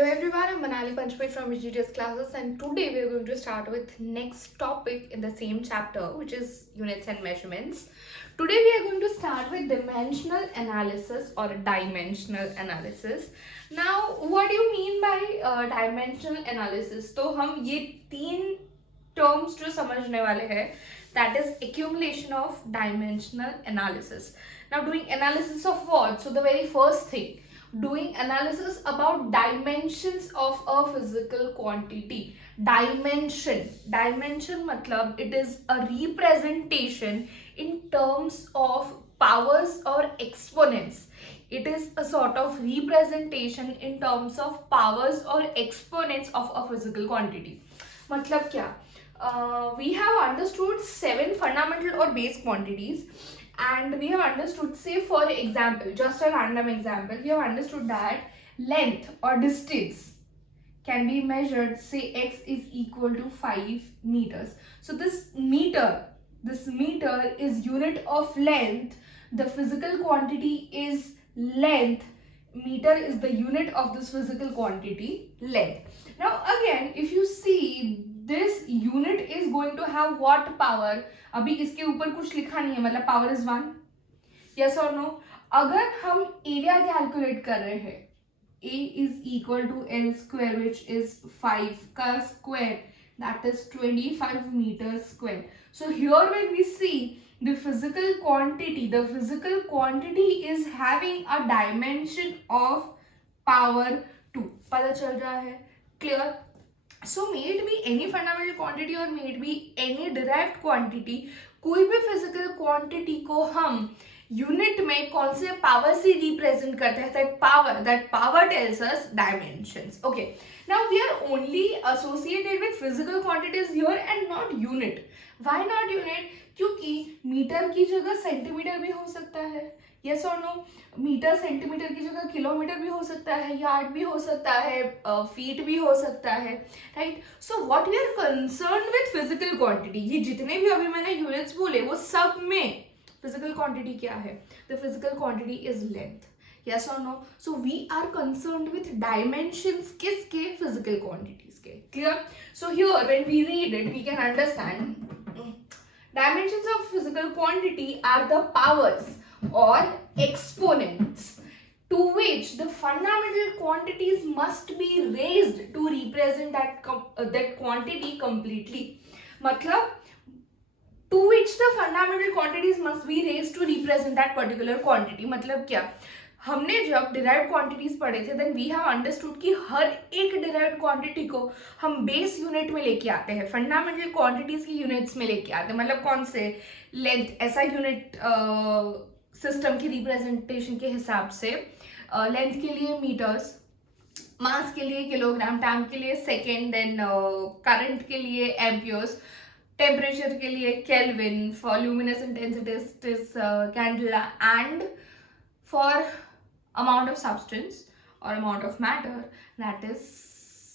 Hello everyone, I'm Manali Panchpet from GTS classes, and today we are going to start with next topic in the same chapter, which is units and measurements. Today we are going to start with dimensional analysis or dimensional analysis. Now what do you mean by dimensional analysis? तो हम ये तीन terms जो समझने वाले हैं, that is accumulation of dimensional analysis. Now doing analysis of what? So the very first thing, doing analysis about dimensions of a physical quantity. Dimension matlab it is a representation in terms of powers or exponents. It is a sort of representation in terms of powers or exponents of a physical quantity. matlab kya? We have understood 7 fundamental or base quantities, and we have understood, say for example, just a random example, we have understood that length or distance can be measured, say x is equal to 5 meters. So this meter is unit of length, the physical quantity is length, meter is the unit of this physical quantity, length. Now again, if you see, this unit is going to have what power? अभी इसके ऊपर कुछ लिखा नहीं है, मतलब power is 1, yes और no. अगर हम एरिया कैलकुलेट कर रहे हैं, A is equal to L square, which is 5 का square, that is 25 meters square. So here when we see the physical quantity is having a dimension of power 2. पता चल रहा है? Clear? So may it be any fundamental quantity or may it be any derived quantity, कोई भी physical quantity को हम unit में कौन से पावर से रिप्रेजेंट करते हैं, that power tells us dimensions. Okay, now we are only associated with physical quantities here and not unit. Why not unit? क्योंकि मीटर की जगह सेंटीमीटर भी हो सकता है, यस और नो. मीटर सेंटीमीटर की जगह किलोमीटर भी हो सकता है, यार्ड भी हो सकता है, फीट भी हो सकता है, right. So what we are concern with physical quantity, ये जितने भी अभी मैंने यूनिट्स बोले वो सब में physical quantity क्या है? The physical quantity is length. Yes or no? So we are concerned with dimensions किसके? Physical quantities के. Clear? So here when we read it, we can understand dimensions of physical quantity are the powers or exponents to which the fundamental quantities must be raised to represent that quantity completely. मतलब to which the fundamental quantities must be raised to represent that particular quantity. मतलब क्या? हमने जब derived quantities पढ़े थे, then we have understood कि हर एक derived quantity को हम base unit में लेके आते हैं, fundamental quantities की units में लेके आते हैं. मतलब कौन से? length ऐसा unit system की representation के हिसाब से, length के लिए meters, mass के लिए kilogram, time के लिए second, then current के लिए amperes, टेम्परेचर के लिए kelvin, for luminous intensity is candela, and for amount of substance और amount of matter that is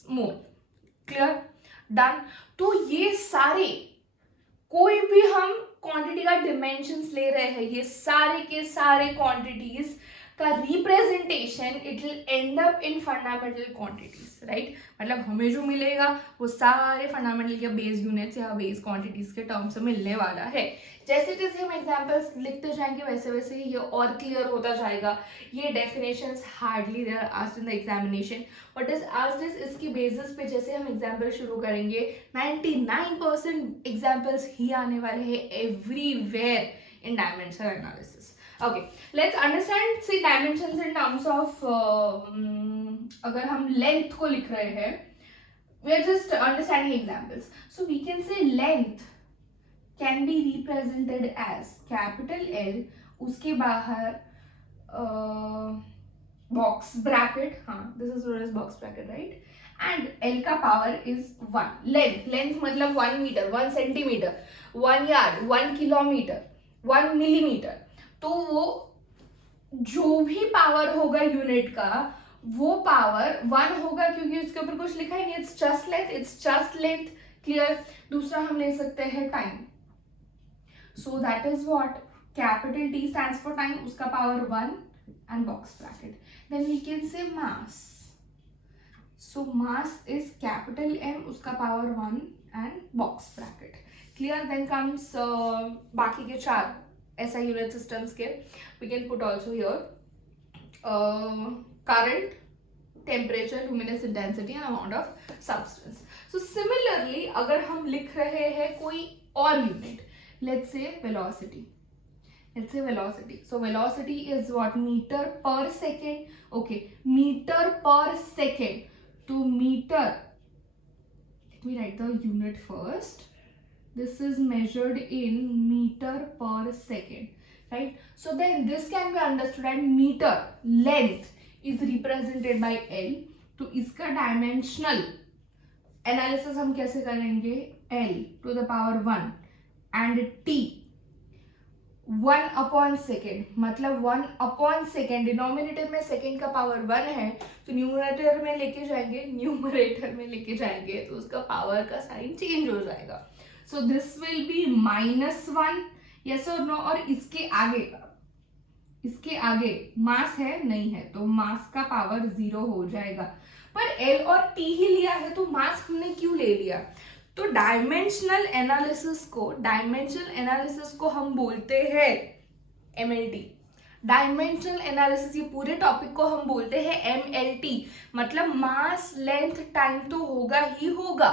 mole. Clear? Done. तो ये सारे, कोई भी हम क्वांटिटी का डिमेंशंस ले रहे हैं, ये सारे के सारे क्वांटिटीज का representation it will and up in fundamental quantities, right. मतलब हमें जो मिलेगा वो सारे फंडामेंटल के बेस यूनिट्स या बेस क्वांटिटीज के टर्म्स में मिलने वाला है. जैसे जैसे हम एग्जांपल्स लिखते जाएंगे वैसे वैसे ही ये और क्लियर होता जाएगा. ये definitions hardly they are asked in the examination, but is asked is इसकी बेसिस पे जैसे हम एग्जाम्पल शुरू करेंगे 99% एग्जाम्पल्स ही आने वाले हैं everywhere in dimensional analysis. Okay, let's understand say dimensions in terms of अगर हम length को लिख रहे हैं, we are just understanding examples. So we can say length can be represented as capital L, उसके बाहर box bracket, हाँ, this is known as box bracket, right? And L का power is 1. Length मतलब 1 meter, 1 centimeter, 1 yard, 1 kilometer, 1 millimeter. तो वो जो भी power होगा यूनिट का वो पावर 1 होगा, क्योंकि उसके ऊपर कुछ लिखा है नहीं, इट्स जस्ट लेंथ. क्लियर? दूसरा हम ले सकते हैं time. So that is what? Capital T stands for time, उसका power 1 and box bracket. Then we can say mass. So mass is capital M, उसका power 1 and box bracket. Clear. Then comes बाकी के 4 ऐसा unit systems के. We can put also here current, temperature, luminous intensity and amount of substance. So similarly अगर हम लिख रहे हैं कोई और unit, let's say velocity. So velocity is what? Meter per second. Okay, meter per second. To meter, let me write the unit first. This is measured in meter per second, right? So then this can be understood as meter length is represented by L. तो इसका dimensional analysis हम कैसे करेंगे? L to the power 1 and T 1/second, मतलब 1/second. Denominator में second का power 1 है, तो न्यूमरेटर में लेके जाएंगे तो उसका पावर का साइन चेंज हो जाएगा. So this will be -1. Yes और नो. और इसके आगे मास है नहीं है, तो मास का पावर 0 हो जाएगा. पर L और T ही लिया है, तो मास हमने क्यों ले लिया? तो डायमेंशनल एनालिसिस को हम बोलते हैं MLT. डायमेंशनल एनालिसिस, ये पूरे टॉपिक को हम बोलते हैं MLT. मतलब मास लेंथ टाइम तो होगा ही होगा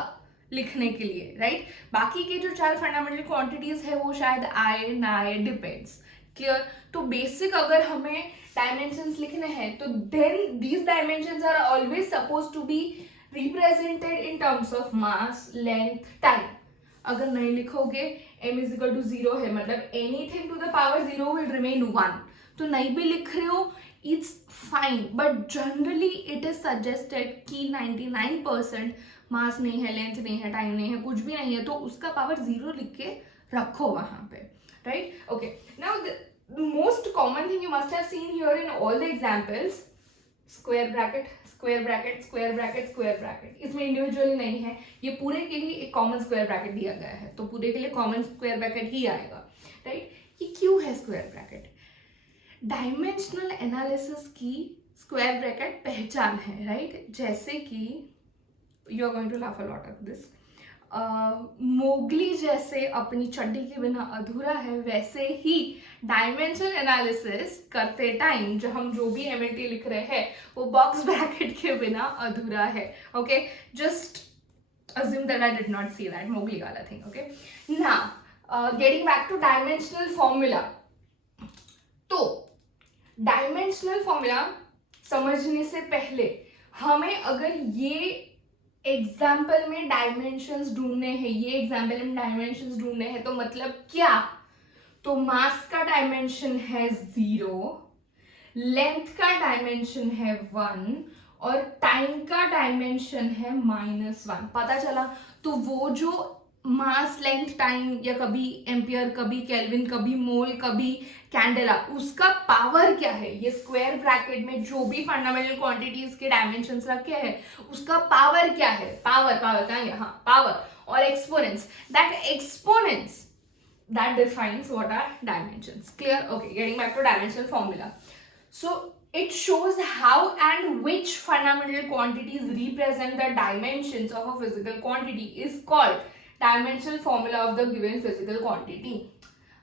लिखने के लिए, राइट? बाकी के जो 4 फंडामेंटल क्वांटिटीज है वो शायद आए ना आए, डिपेंड्स. क्लियर. तो बेसिक अगर हमें डायमेंशंस लिखने हैं तो then these dimensions are always suppose to be represented in terms of mass, length, time. अगर नहीं लिखोगे m इज इक्वल टू 0 है, मतलब anything to the power 0 will remain 1. तो नहीं भी लिख रहे हो, it's fine. But generally it is suggested कि 99% मास नहीं है, लेंथ नहीं है, टाइम नहीं है, कुछ भी नहीं है, तो उसका पावर 0 लिख के रखो वहां पे, right? Okay, now the most common thing you must have seen here in all the examples, square bracket, square bracket, square bracket, square bracket. इसमें इंडिविजुअली नहीं है, ये पूरे के लिए एक कॉमन स्क्वायर ब्रैकेट दिया गया है, तो पूरे के लिए कॉमन स्क्वायर ब्रैकेट ही आएगा, राइट? ये क्यों है स्क्वायर ब्रैकेट? डायमेंशनल एनालिसिस की स्क्वायर ब्रैकेट पहचान है, राइट? जैसे कि you are going to laugh a lot at this. Mowgli जैसे अपनी चड्डी के बिना अधूरा है, वैसे ही डायमेंशनल एनालिसिस करते टाइम जो भी MLT लिख रहे हैं वो बॉक्स ब्रैकेट के बिना अधूरा है. Okay, just assume that I did not see that Mowgli वाला thing. Okay, now getting back to dimensional formula. तो डायमेंशनल फॉर्मूला समझने से पहले हमें अगर ये एग्जाम्पल में डायमेंशंस ढूंढने हैं, तो मतलब क्या? तो मास का डायमेंशन है 0, लेंथ का डायमेंशन है 1 और टाइम का डायमेंशन है -1. पता चला? तो वो जो मास, लेंथ, टाइम या कभी एम्पियर, कभी केल्विन, कभी मोल, कभी कैंडेला, उसका पावर क्या है? ये स्क्वायर ब्रैकेट में जो भी फंडामेंटल क्वांटिटीज के डायमेंशंस रखे हैं उसका पावर क्या है? पावर कहाँ है? हाँ, पावर. और exponents, that defines what are dimensions. Clear? Okay, getting back to dimensional formula. So it shows how and which fundamental quantities represent the dimensions of a physical quantity is called dimensional formula of the given physical quantity.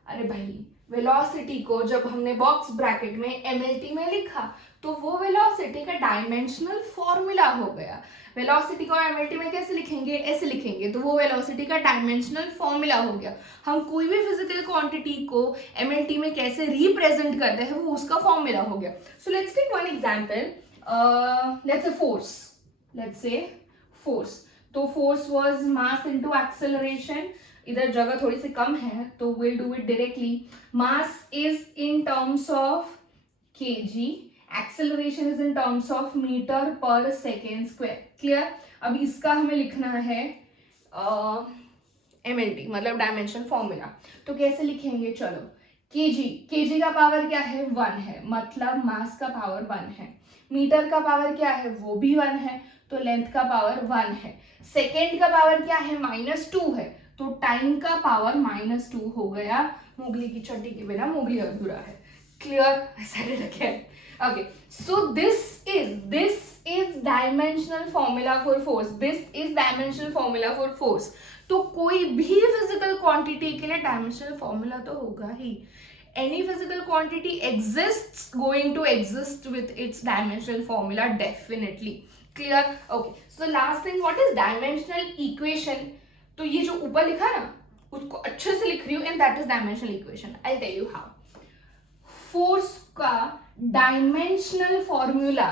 अरे भाई, velocity को जब हमने box bracket में MLT में लिखा तो वो वेलोसिटी का डायमेंशनल फॉर्मूला हो गया. वेलोसिटी को MLT में कैसे लिखेंगे? ऐसे लिखेंगे, तो वो वेलोसिटी का डायमेंशनल फॉर्मूला हो गया. हम कोई भी फिजिकल क्वांटिटी को MLT में कैसे रिप्रेजेंट करते हैं वो उसका फॉर्मूला हो गया. So let's take one example. Let's say force. तो force was mass into acceleration. इधर जगह थोड़ी सी कम है तो will do it directly. Mass is in terms of kg, acceleration is in terms of metre per second square. Clear? अब इसका हमें लिखना है MLT, मतलब डायमेंशन फॉर्मूला. तो कैसे लिखेंगे? चलो, kg का पावर क्या है? 1 है, मतलब मास का पावर 1 है. मीटर का पावर क्या है? वो भी 1 है, तो लेंथ का पावर 1 है. सेकेंड का पावर क्या है? -2 है, तो टाइम का पावर -2 हो गया. मोगली की चड्डी के बिना मोगली अधूरा है. Clear? I said it again. Okay, so this is dimensional formula for force. This is dimensional formula for force. तो कोई भी फिजिकल क्वांटिटी के लिए डायमेंशनल फॉर्मूला तो होगा ही. Any physical quantity exists, going to exist with its dimensional formula definitely. Clear? Okay. So the last thing, what is dimensional equation? तो ये जो ऊपर लिखा ना, उसको अच्छे से लिख रही हूँ, and that is dimensional equation. I'll tell you how. Force का dimensional formula,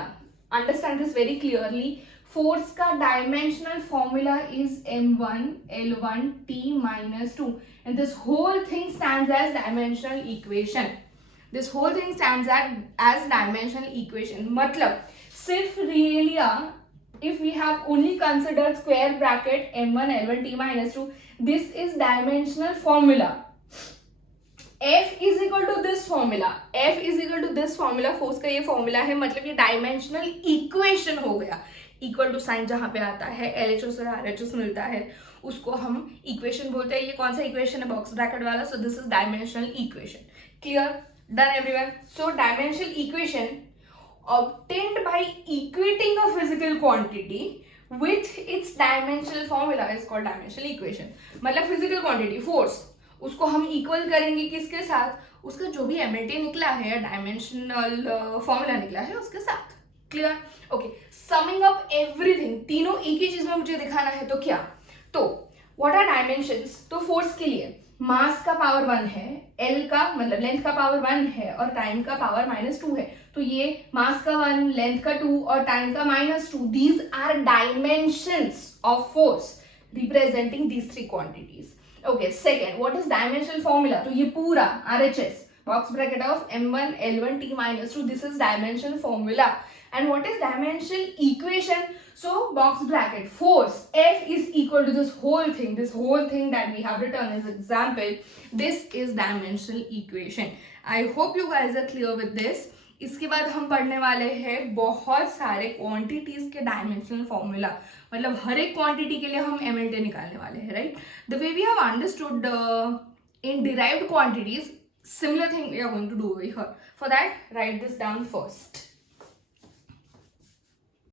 understand this very clearly. Force का dimensional formula is m1 l1 t minus 2, and this whole thing stands as dimensional equation. This whole thing stands as dimensional equation. मतलब सिर्फ रेलिया, if we have only considered square bracket m1 l1 t minus 2, this is dimensional formula. F is equal to this formula. F is equal to this formula. Force का ये formula है, मतलब ये dimensional equation हो गया. Equal to sign जहाँ पे आता है, LHO से RHO मिलता है, उसको हम इक्वेशन बोलते हैं. ये कौन सा इक्वेशन है? बॉक्स ब्रैकेट वाला. So this is dimensional equation. Clear? Done everyone? So dimensional equation obtained by equating a physical quantity with its dimensional formula is called dimensional equation. मतलब physical quantity force, उसको हम equal करेंगे किसके साथ? उसका जो भी एमएलटी निकला है, डायमेंशनल फॉर्मूला निकला है, उसके साथ. Clear? Okay. Summing up everything, तीनों एक ही चीज में मुझे दिखाना है, तो क्या? तो व्हाट आर डायमेंशंस? तो फोर्स के लिए मास का पावर 1 है, एल का मतलब लेंथ का पावर 1 है, और टाइम का पावर -2 है. तो ये मास का 1, लेंथ का 2 और टाइम का -2, these are dimensions of force representing these three quantities. Okay, second, what is dimensional formula? तो ये पूरा RHS, box bracket of m1 l1 t minus 2, this is dimensional formula. And what is dimensional equation? So box bracket force F is equal to this whole thing that we have written as example. This is dimensional equation. I hope you guys are clear with this. इसके बाद हम पढ़ने वाले हैं बहुत सारे quantities के dimensional formula. मतलब हर एक क्वांटिटी के लिए हम एमएलटी निकालने वाले हैं, right? The way we have understood in derived quantities, similar thing we are going to do over here. For that write this down first.